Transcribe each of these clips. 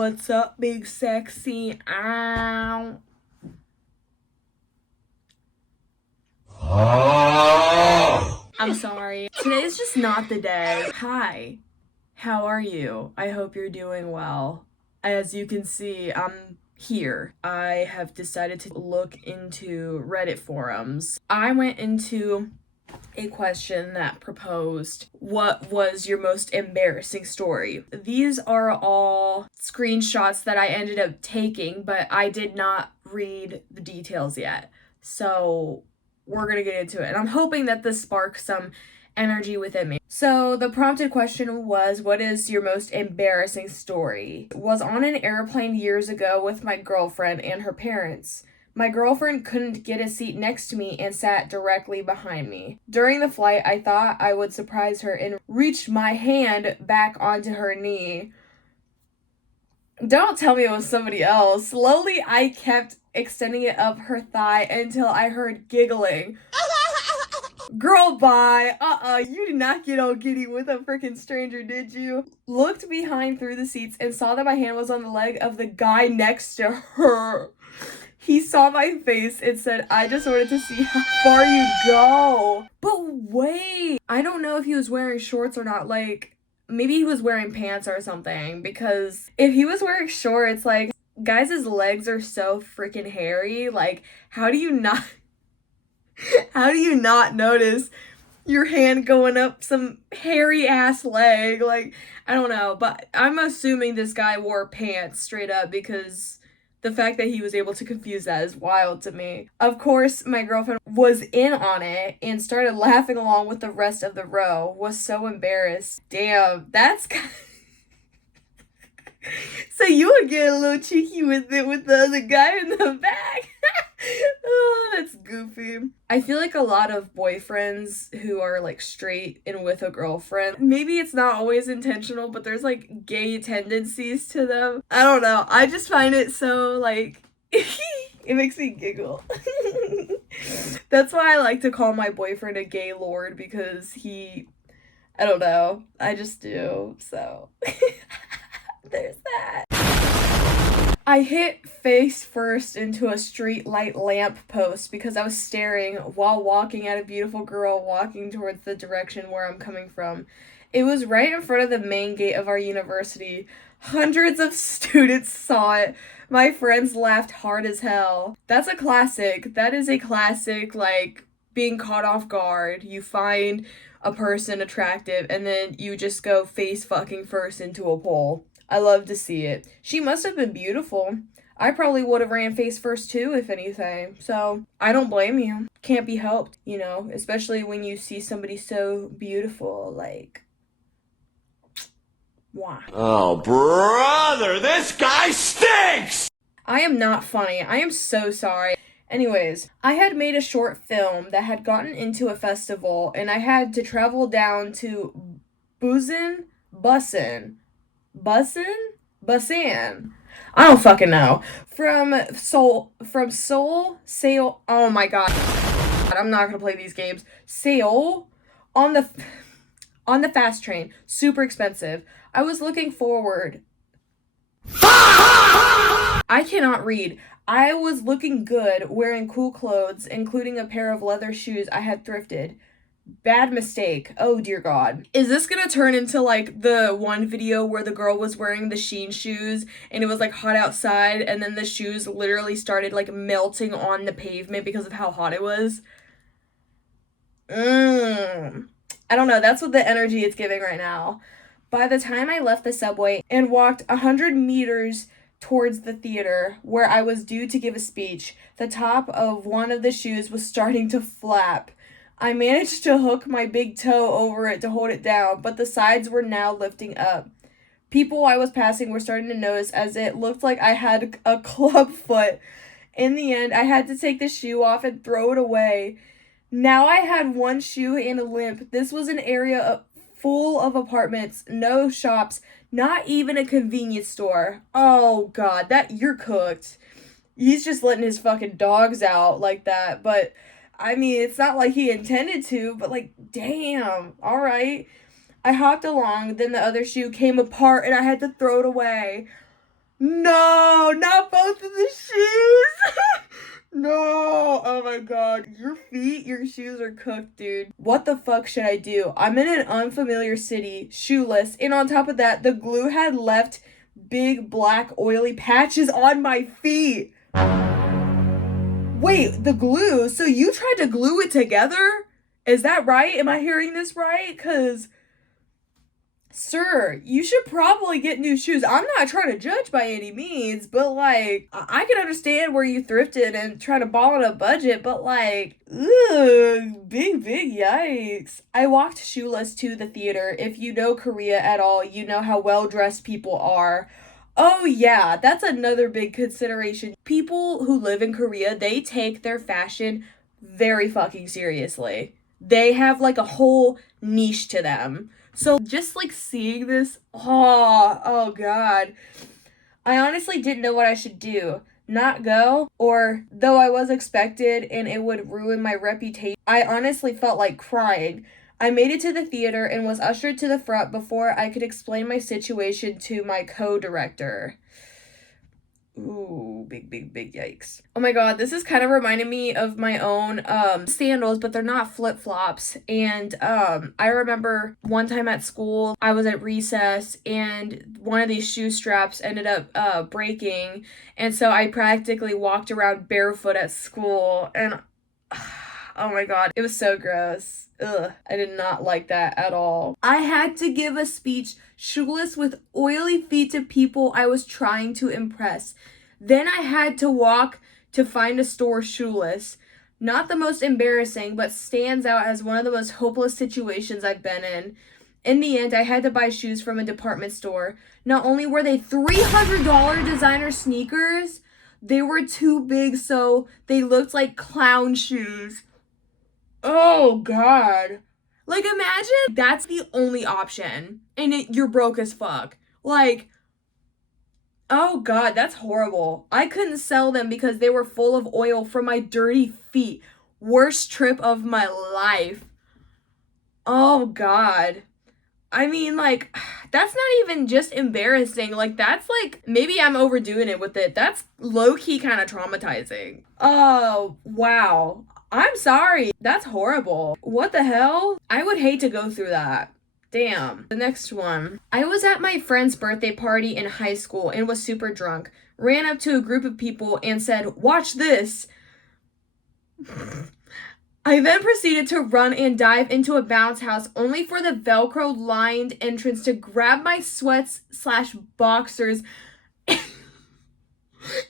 What's up, big sexy? Ow. I'm sorry. Today's just not the day. Hi. How are you? I hope you're doing well. As you can see, I'm here. I have decided to look into Reddit forums. I went into a question that proposed, what was your most embarrassing story? These are all screenshots that I ended up taking, but I did not read the details yet. So we're gonna get into it. And I'm hoping that this sparks some energy within me. So the prompted question was, what is your most embarrassing story? Was on an airplane years ago with my girlfriend and her parents. My girlfriend couldn't get a seat next to me and sat directly behind me. During the flight, I thought I would surprise her and reached my hand back onto her knee. Don't tell me it was somebody else. Slowly, I kept extending it up her thigh until I heard giggling. Girl, bye. You did not get all giddy with a freaking stranger, did you? Looked behind through the seats and saw that my hand was on the leg of the guy next to her. He saw my face and said, I just wanted to see how far you go. But wait, I don't know if he was wearing shorts or not. Like, maybe he was wearing pants or something. Because if he was wearing shorts, like, guys' legs are so freaking hairy. Like, how do you not notice your hand going up some hairy ass leg? Like, I don't know. But I'm assuming this guy wore pants straight up, because the fact that he was able to confuse that is wild to me. Of course, my girlfriend was in on it and started laughing along with the rest of the row. Was so embarrassed. Damn, that's so you would get a little cheeky with it with the other guy in the back. Oh, that's goofy. I feel like a lot of boyfriends who are like straight and with a girlfriend, maybe it's not always intentional, but there's like gay tendencies to them. I don't know. I just find it so like it makes me giggle. That's why I like to call my boyfriend a gay lord, because I don't know. I just do. So there's that. I hit face first into a street light lamp post because I was staring while walking at a beautiful girl walking towards the direction where I'm coming from. It was right in front of the main gate of our university. Hundreds of students saw it. My friends laughed hard as hell. That's a classic. That is a classic, like, being caught off guard. You find a person attractive and then you just go face fucking first into a pole. I love to see it. She must have been beautiful. I probably would have ran face first too, if anything. So, I don't blame you. Can't be helped, you know, especially when you see somebody so beautiful, like, why? Oh, brother, this guy stinks! I am not funny. I am so sorry. Anyways, I had made a short film that had gotten into a festival, and I had to travel down to Busan? I don't fucking know. From Seoul, oh my god. I'm not gonna play these games. Seoul, on the fast train. Super expensive. I was looking forward. I cannot read. I was looking good, wearing cool clothes, including a pair of leather shoes I had thrifted. Bad mistake. Oh dear god. Is this gonna turn into like the one video where the girl was wearing the Shein shoes and it was like hot outside and then the shoes literally started like melting on the pavement because of how hot it was? I don't know. That's what the energy it's giving right now. By the time I left the subway and walked 100 meters towards the theater where I was due to give a speech, the top of one of the shoes was starting to flap. I managed to hook my big toe over it to hold it down, but the sides were now lifting up. People I was passing were starting to notice, as it looked like I had a club foot. In the end, I had to take the shoe off and throw it away. Now I had one shoe and a limp. This was an area full of apartments, no shops, not even a convenience store. Oh god, you're cooked. He's just letting his fucking dogs out like that, but I mean, it's not like he intended to, but like, damn, all right. I hopped along, then the other shoe came apart and I had to throw it away. No, not both of the shoes. No, oh my god. Your shoes are cooked, dude. What the fuck should I do? I'm in an unfamiliar city, shoeless, and on top of that, the glue had left big black oily patches on my feet. Wait, the glue? So you tried to glue it together? Is that right? Am I hearing this right? Cause sir, you should probably get new shoes. I'm not trying to judge by any means, but like, I can understand where you thrifted and try to ball on a budget, but like, ugh, big yikes. I walked shoeless to the theater. If you know Korea at all, you know how well dressed people are. Oh yeah, that's another big consideration. People who live in Korea, they take their fashion very fucking seriously. They have like a whole niche to them. So just like seeing this, oh god. I honestly didn't know what I should do. Not go, or though I was expected and it would ruin my reputation, I honestly felt like crying. I made it to the theater and was ushered to the front before I could explain my situation to my co-director. Ooh, big yikes. Oh my god, this is kind of reminding me of my own sandals, but they're not flip-flops. And I remember one time at school, I was at recess and one of these shoe straps ended up breaking, and so I practically walked around barefoot at school, and oh my god, it was so gross. Ugh, I did not like that at all. I had to give a speech shoeless with oily feet to people I was trying to impress. Then I had to walk to find a store shoeless. Not the most embarrassing, but stands out as one of the most hopeless situations I've been in. In the end, I had to buy shoes from a department store. Not only were they $300 designer sneakers, they were too big, so they looked like clown shoes. Oh god. Like, imagine that's the only option and you're broke as fuck. Like, oh god, that's horrible. I couldn't sell them because they were full of oil from my dirty feet. Worst trip of my life. Oh god. I mean, like, that's not even just embarrassing. Like, that's like, maybe I'm overdoing it with it. That's low-key kind of traumatizing. Oh, wow. I'm sorry. That's horrible. What the hell? I would hate to go through that. Damn. The next one. I was at my friend's birthday party in high school and was super drunk. Ran up to a group of people and said, "Watch this." I then proceeded to run and dive into a bounce house only for the Velcro lined entrance to grab my sweats/boxers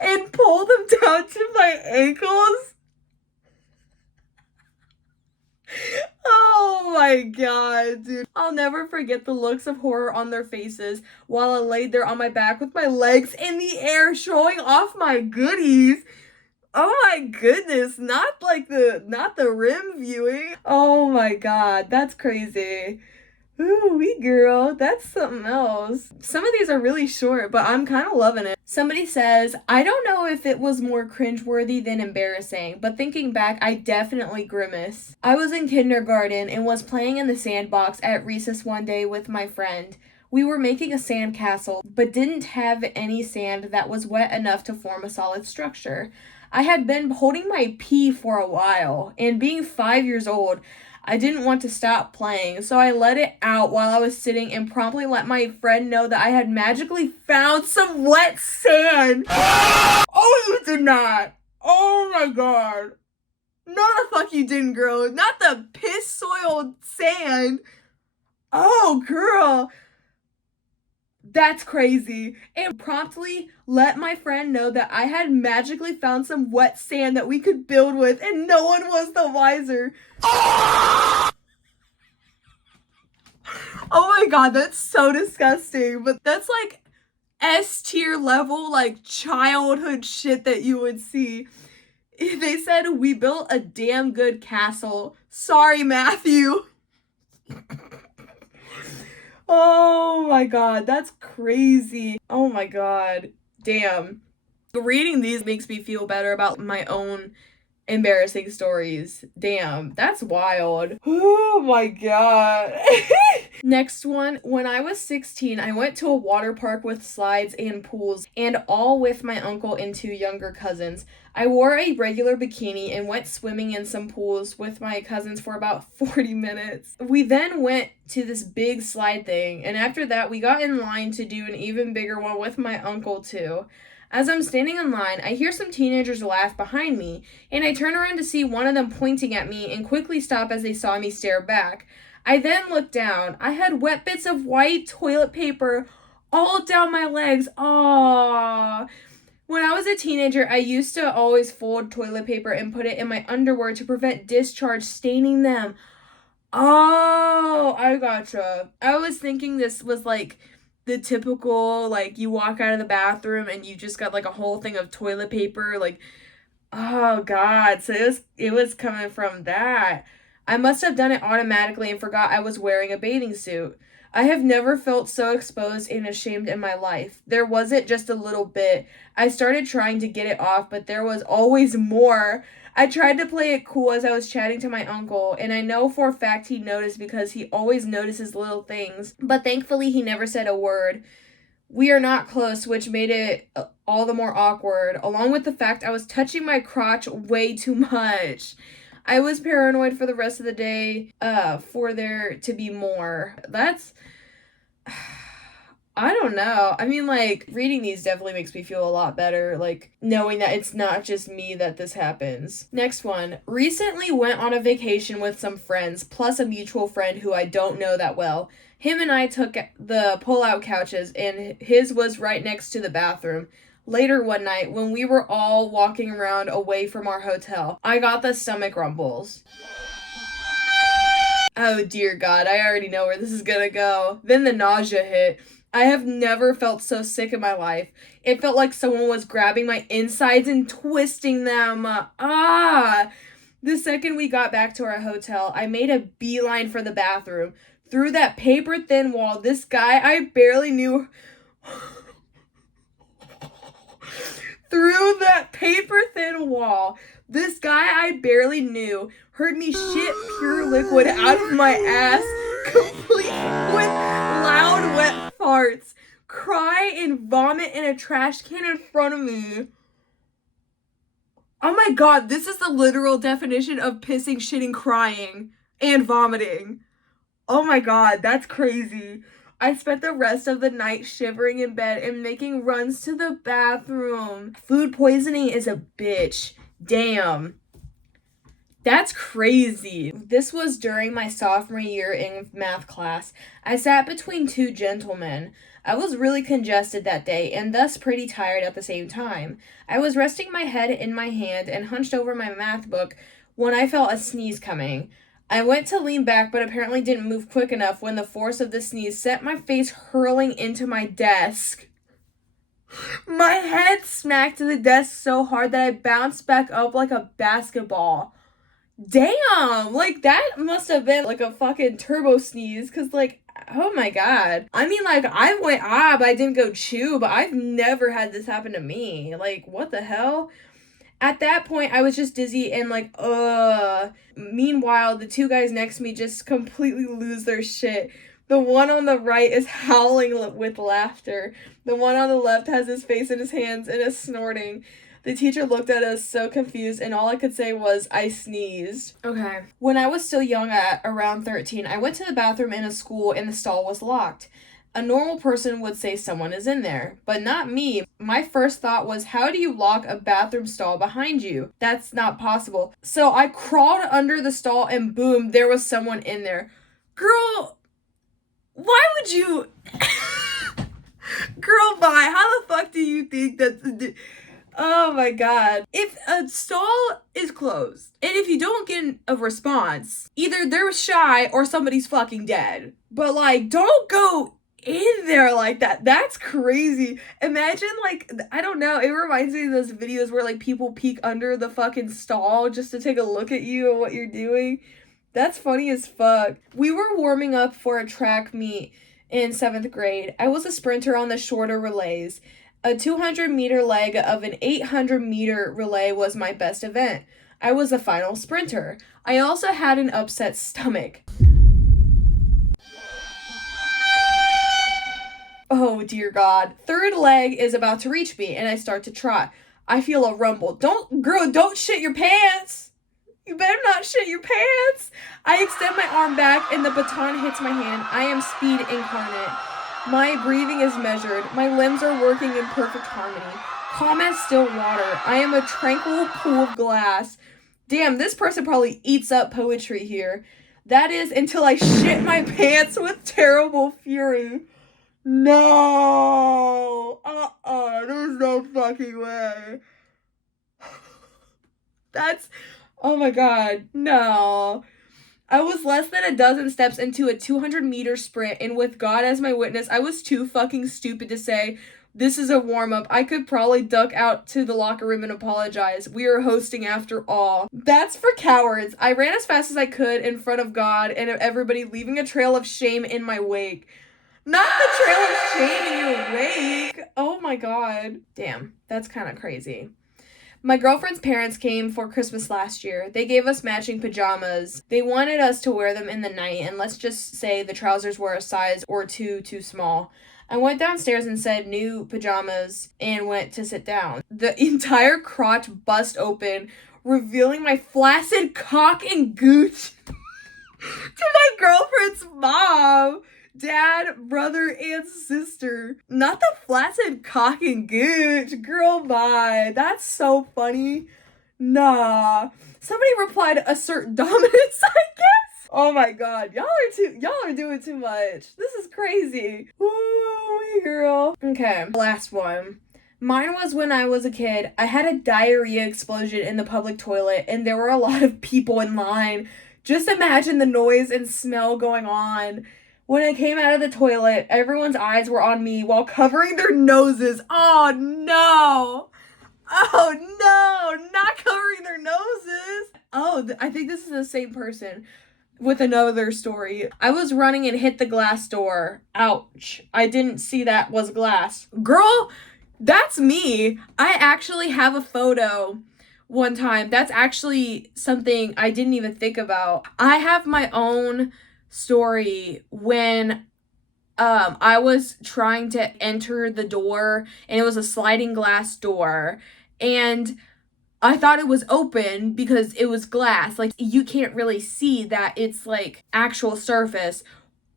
and pull them down to my ankles. Oh my god, dude. I'll never forget the looks of horror on their faces while I laid there on my back with my legs in the air showing off my goodies. Oh my goodness, not the rim viewing. Oh my god, that's crazy. Ooh, wee girl, that's something else. Some of these are really short, but I'm kind of loving it. Somebody says, I don't know if it was more cringeworthy than embarrassing, but thinking back, I definitely grimace. I was in kindergarten and was playing in the sandbox at recess one day with my friend. We were making a sand castle, but didn't have any sand that was wet enough to form a solid structure. I had been holding my pee for a while, and being 5 years old, I didn't want to stop playing, so I let it out while I was sitting and promptly let my friend know that I had magically found some wet sand. Oh, you did not. Oh my god. No, the fuck you didn't, girl. Not the piss-soiled sand. Oh, girl. That's crazy. And promptly let my friend know that I had magically found some wet sand that we could build with, and no one was the wiser. Oh my god, that's so disgusting. But that's like S tier level, like childhood shit that you would see. They said we built a damn good castle. Sorry, Matthew. Oh my god, that's crazy. Oh my god. Damn. Reading these makes me feel better about my own embarrassing stories. Damn, that's wild. Oh my god. Next one, when I was 16, I went to a water park with slides and pools, and all with my uncle and two younger cousins. I wore a regular bikini and went swimming in some pools with my cousins for about 40 minutes. We then went to this big slide thing, and after that, we got in line to do an even bigger one with my uncle too. As I'm standing in line, I hear some teenagers laugh behind me, and I turn around to see one of them pointing at me and quickly stop as they saw me stare back. I then looked down. I had wet bits of white toilet paper all down my legs. Aww. When I was a teenager, I used to always fold toilet paper and put it in my underwear to prevent discharge staining them. Oh, I gotcha. I was thinking this was like the typical, like, you walk out of the bathroom and you just got like a whole thing of toilet paper, like, oh god. So it was coming from that. I must have done it automatically and forgot I was wearing a bathing suit. I have never felt so exposed and ashamed in my life. There wasn't just a little bit. I started trying to get it off, but there was always more. I tried to play it cool as I was chatting to my uncle, and I know for a fact he noticed because he always notices little things, but thankfully he never said a word. We are not close, which made it all the more awkward, along with the fact I was touching my crotch way too much. I was paranoid for the rest of the day, for there to be more. That's, I don't know. I mean, like, reading these definitely makes me feel a lot better, like, knowing that it's not just me that this happens. Next one. Recently went on a vacation with some friends, plus a mutual friend who I don't know that well. Him and I took the pull-out couches, and his was right next to the bathroom. Later one night, when we were all walking around away from our hotel, I got the stomach rumbles. Oh dear God, I already know where this is gonna go. Then the nausea hit. I have never felt so sick in my life. It felt like someone was grabbing my insides and twisting them. Ah! The second we got back to our hotel, I made a beeline for the bathroom. Through that paper-thin wall, this guy I barely knew... Through that paper-thin wall, this guy I barely knew heard me shit pure liquid out of my ass, complete with loud wet farts, cry and vomit in a trash can in front of me. Oh my god, this is the literal definition of pissing, shitting, crying, and vomiting. Oh my god, that's crazy. I spent the rest of the night shivering in bed and making runs to the bathroom. Food poisoning is a bitch. Damn. That's crazy. This was during my sophomore year in math class. I sat between two gentlemen. I was really congested that day and thus pretty tired at the same time. I was resting my head in my hand and hunched over my math book when I felt a sneeze coming. I went to lean back, but apparently didn't move quick enough when the force of the sneeze sent my face hurling into my desk. My head smacked to the desk so hard that I bounced back up like a basketball. Damn! Like, that must have been like a fucking turbo sneeze, because, like, oh my god. I mean, like, I went but I didn't go chew, but I've never had this happen to me. Like, what the hell? At that point, I was just dizzy and like, Meanwhile, the two guys next to me just completely lose their shit. The one on the right is howling with laughter. The one on the left has his face in his hands and is snorting. The teacher looked at us so confused, and all I could say was, I sneezed. Okay. When I was still young, at around 13, I went to the bathroom in a school and the stall was locked. A normal person would say someone is in there, but not me. My first thought was, how do you lock a bathroom stall behind you? That's not possible. So I crawled under the stall and boom, there was someone in there. Girl, why would you... Girl, bye. How the fuck do you think that's... Oh my god. If a stall is closed, and if you don't get a response, either they're shy or somebody's fucking dead. But, like, don't go in there like that. That's crazy. Imagine, like, I don't know, it reminds me of those videos where, like, people peek under the fucking stall just to take a look at you and what you're doing. That's funny as fuck. We were warming up for a track meet in 7th grade. I was a sprinter on the shorter relays. A 200-meter leg of an 800-meter relay was my best event. I was the final sprinter. I also had an upset stomach. Oh dear God. Third leg is about to reach me and I start to trot. I feel a rumble. Don't shit your pants. You better not shit your pants. I extend my arm back and the baton hits my hand. I am speed incarnate. My breathing is measured. My limbs are working in perfect harmony. Calm as still water. I am a tranquil pool of glass. Damn, this person probably eats up poetry here. That is until I shit my pants with terrible fury. No! There's no fucking way. Oh my God, no. I was less than a dozen steps into a 200-meter sprint, and with God as my witness, I was too fucking stupid to say, this is a warm-up. I could probably duck out to the locker room and apologize. We are hosting after all. That's for cowards. I ran as fast as I could in front of God and everybody, leaving a trail of shame in my wake. Not the trail of shame in your wake. Oh my God. Damn, that's kind of crazy. My girlfriend's parents came for Christmas last year. They gave us matching pajamas. They wanted us to wear them in the night, and let's just say the trousers were a size or two too small. I went downstairs and said new pajamas and went to sit down. The entire crotch bust open, revealing my flaccid cock and gooch to my girlfriend's mom, dad, brother, and sister. Not the flaccid cock and gooch. Girl, bye. That's so funny. Nah. Somebody replied, assert dominance, I guess. Oh my God. Y'all are doing too much. This is crazy. Ooh, girl. Okay, last one. Mine was when I was a kid. I had a diarrhea explosion in the public toilet, and there were a lot of people in line. Just imagine the noise and smell going on. When I came out of the toilet, everyone's eyes were on me while covering their noses. Oh no! Oh no! Not covering their noses! Oh, I think this is the same person with another story. I was running and hit the glass door. Ouch. I didn't see that was glass. Girl, that's me. I actually have a photo one time. That's actually something I didn't even think about. I have my own story when I was trying to enter the door, and it was a sliding glass door, and I thought it was open because it was glass. Like, you can't really see that it's like actual surface.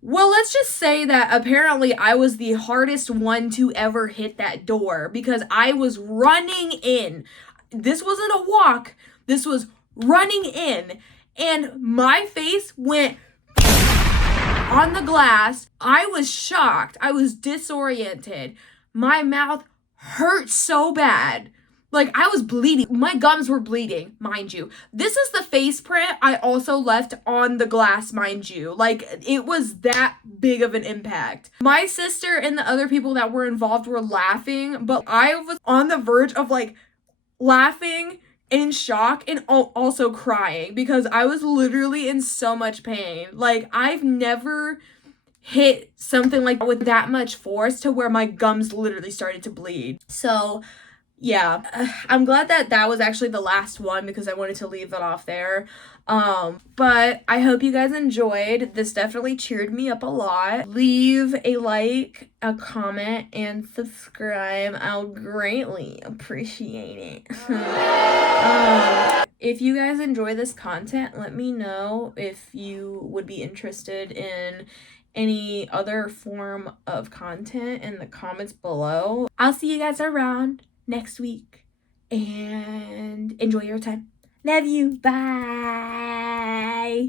Well, let's just say that apparently I was the hardest one to ever hit that door because I was running in. This wasn't a walk. This was running in, and my face went on the glass. I was shocked. I was disoriented. My mouth hurt so bad. Like, I was bleeding. My gums were bleeding, mind you. This is the face print I also left on the glass, mind you. Like, it was that big of an impact. My sister and the other people that were involved were laughing, but I was on the verge of, like, laughing in shock and also crying because I was literally in so much pain. Like, I've never hit something like that with that much force to where my gums literally started to bleed. So, yeah, I'm glad that that was actually the last one because I wanted to leave that off there. But I hope you guys enjoyed. This definitely cheered me up a lot. Leave a like, a comment, and subscribe. I'll greatly appreciate it. If you guys enjoy this content, let me know if you would be interested in any other form of content in the comments below. I'll see you guys around next week and enjoy your time. Love you. Bye.